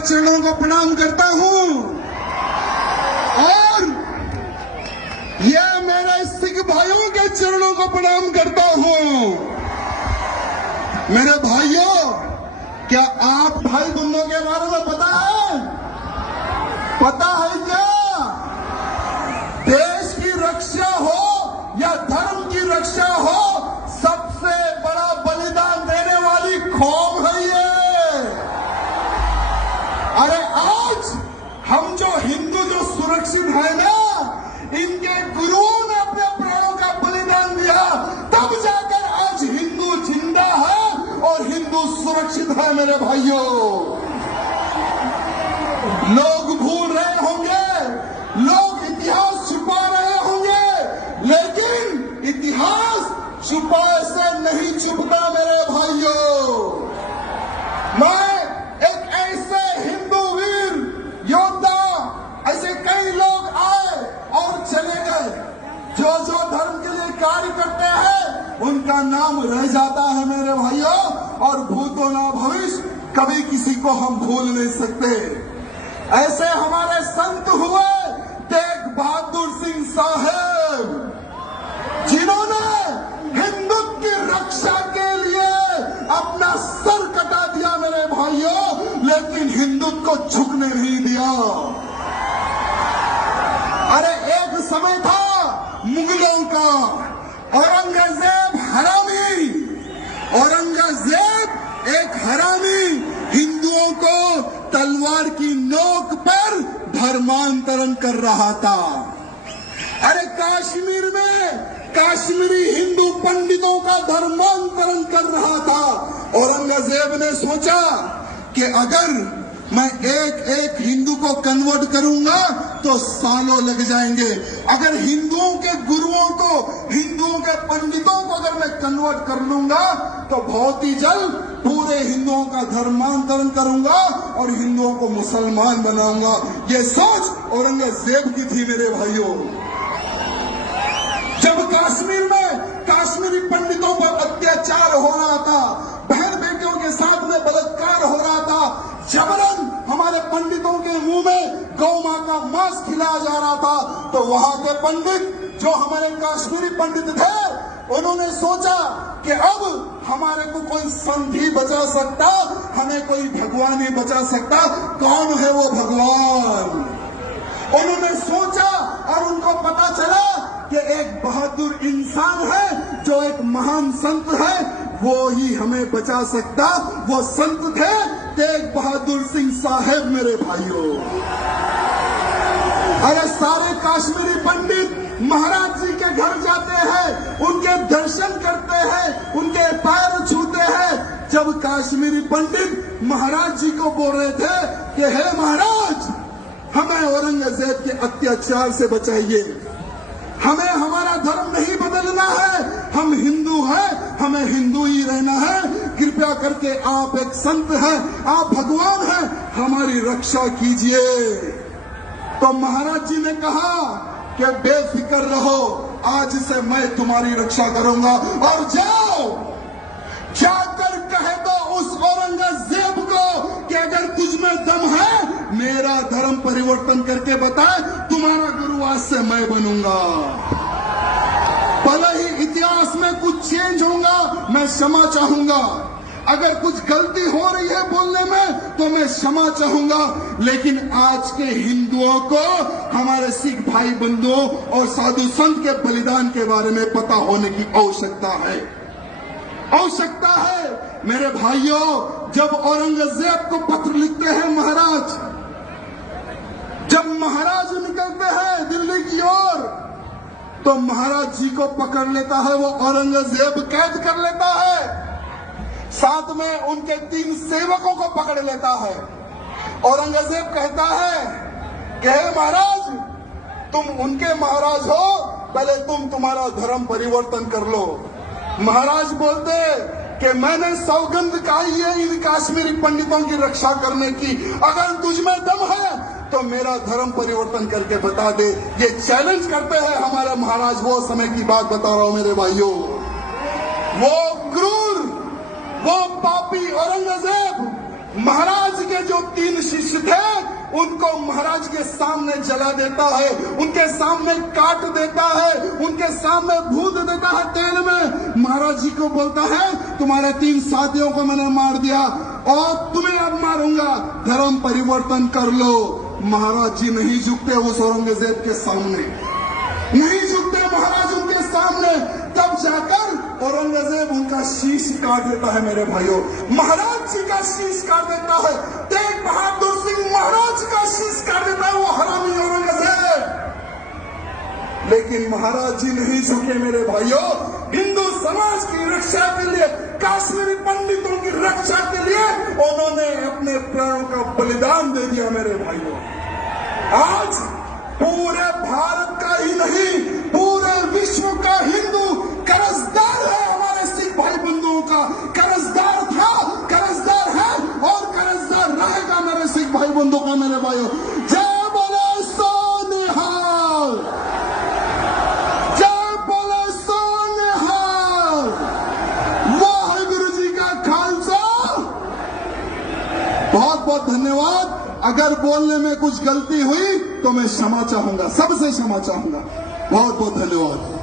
चरणों को प्रणाम करता हूं और ये मेरे सिख भाइयों के चरणों को प्रणाम करता हूं। मेरे भाइयों, क्या आप भाई बंधुओं के बारे में पता है? पता है क्या? देश की रक्षा हो या धर्म की रक्षा हो, सबसे बड़ा बलिदान देने वाली कौम है ये। अरे आज हम जो हिंदू जो सुरक्षित है ना, इनके गुरुओं ने अपने प्राणों का बलिदान दिया, तब जाकर आज हिंदू जिंदा है और हिंदू सुरक्षित है। मेरे भाइयों, लोग भूल रहे होंगे, लोग इतिहास छुपा रहे होंगे, लेकिन इतिहास छुपाए से नहीं छुपता। मेरे भाइयों, मैं एक ऐसे हिंदू वीर योद्धा, ऐसे कई लोग आए और चले गए, जो जो धर्म के लिए कार्य करते हैं उनका नाम रह जाता है मेरे भाइयों, और भूतो ना भविष्य कभी किसी को हम भूल नहीं सकते। ऐसे हमारे संत हुए तेग बहादुर सिंह साहब, जिन्होंने हिंदुत्व की रक्षा के लिए अपना सर कटा दिया मेरे भाइयों, लेकिन हिंदुत्व को झुकने नहीं दिया। अरे एक समय था मुगलों का, औरंगजेब हरामी, औरंगजेब एक हरामी हिंदुओं को तलवार की नोक पर धर्मांतरण कर रहा था। अरे कश्मीर में कश्मीरी हिंदू पंडितों का धर्मांतरण कर रहा था। औरंगजेब ने सोचा कि अगर मैं एक एक हिंदू को कन्वर्ट करूंगा तो सालों लग जाएंगे। अगर हिंदुओं के गुरुओं को, हिंदुओं के पंडितों को अगर मैं कन्वर्ट कर लूंगा तो बहुत ही जल्द पूरे हिंदुओं का धर्मांतरण करूंगा और हिंदुओं को मुसलमान बनाऊंगा। ये सोच औरंगजेब की थी मेरे भाइयों। जब कश्मीर में कश्मीरी पंडितों पर अत्याचार हो रहा था, बहन बेटियों के साथ में बलात्कार हो रहा था, जबरन हमारे पंडितों के मुंह में गौ मां का मांस खिलाया जा रहा था, तो वहां के पंडित जो हमारे कश्मीरी पंडित थे, उन्होंने सोचा कि अब हमारे को कोई संत ही बचा सकता, हमें कोई भगवान ही बचा सकता। कौन है वो भगवान? उन्होंने सोचा और उनको पता चला कि एक बहादुर इंसान है, जो एक महान संत है, वो ही हमें बचा सकता। वो संत थे तेग बहादुर सिंह साहब मेरे भाइयों। अरे सारे कश्मीरी पंडित महाराज जी के घर जाते हैं, उनके दर्शन करते हैं, उनके पैर छूते हैं। जब कश्मीरी पंडित महाराज जी को बोल रहे थे कि हे महाराज, हमें औरंगजेब के अत्याचार से बचाइए, हमें हमारा धर्म नहीं बदलना है, हम हिंदू हैं, हमें हिंदू ही रहना है, कृपया करके आप एक संत हैं, आप भगवान हैं, हमारी रक्षा कीजिए। तो महाराज जी ने कहा कि बेफिक्र रहो, आज से मैं तुम्हारी रक्षा करूंगा, और जाओ जाकर कह दो उस औरंगजेब को कि अगर तुझ में दम है, मेरा धर्म परिवर्तन करके बताए, तुम्हारा गुरु आज से मैं बनूंगा। भले ही इतिहास में कुछ चेंज होगा, मैं क्षमा चाहूंगा। अगर कुछ गलती हो रही है बोलने में तो मैं क्षमा चाहूंगा, लेकिन आज के हिंदुओं को हमारे सिख भाई बंधुओं और साधु संत के बलिदान के बारे में पता होने की आवश्यकता है, आवश्यकता है। मेरे भाइयों, जब औरंगजेब को पत्र लिखते हैं महाराज, जब महाराज निकलते हैं दिल्ली की ओर, तो महाराज जी को पकड़ लेता है वो औरंगजेब, कैद कर लेता है, साथ में उनके 3 सेवकों को पकड़ लेता है। औरंगजेब कहता है कि हे महाराज, तुम उनके महाराज हो, पहले तुम तुम्हारा धर्म परिवर्तन कर लो। महाराज बोलते कि मैंने सौगंध खाई है इन कश्मीरी पंडितों की रक्षा करने की, अगर तुझमें दम है तो मेरा धर्म परिवर्तन करके बता दे। ये चैलेंज करते हैं हमारे महाराज। वो समय की बात बता रहा हूं मेरे भाइयों। वो क्रूर, वो पापी औरंगजेब महाराज के जो 3 शिष्य उनको महाराज के सामने जला देता है, उनके सामने काट देता है, उनके सामने भून देता है तेल में। महाराज जी को बोलता है तुम्हारे 3 साथियों को मैंने मार दिया और तुम्हें अब मारूंगा, धर्म परिवर्तन कर लो। महाराज जी नहीं झुकते उस औरंगजेब के सामने, नहीं झुकते महाराज उनके सामने। तब जाकर औरंगजेब उनका शीश काट देता है मेरे भाइयों, महाराज जी का शीश काट देता है। तेग बहादुर सिंह महाराज का शीश काट देता है वो हरामी औरंगजेब। लेकिन महाराज जी नहीं झुके मेरे भाइयों, हिंदू समाज की रक्षा के लिए, काश्मीरी पंडितों की रक्षा के लिए उन्होंने अपने प्राणों का बलिदान दे दिया मेरे भाइयों। आज पूरे भारत का ही नहीं, पूरे विश्व का हिंदू कर्जदार है हमारे सिख भाई बंधुओं का, कर्जदार था, कर्जदार है और कर्जदार रहेगा मेरे सिख भाई बंधुओं का मेरे भाइयों। जय बोले सोनिहाल, जय बोले सोनिहाल, वाहिगुरु जी का खालसा। बहुत बहुत धन्यवाद। अगर बोलने में कुछ गलती हुई तो मैं क्षमा चाहूंगा, सबसे क्षमा चाहूंगा। बहुत बहुत धन्यवाद।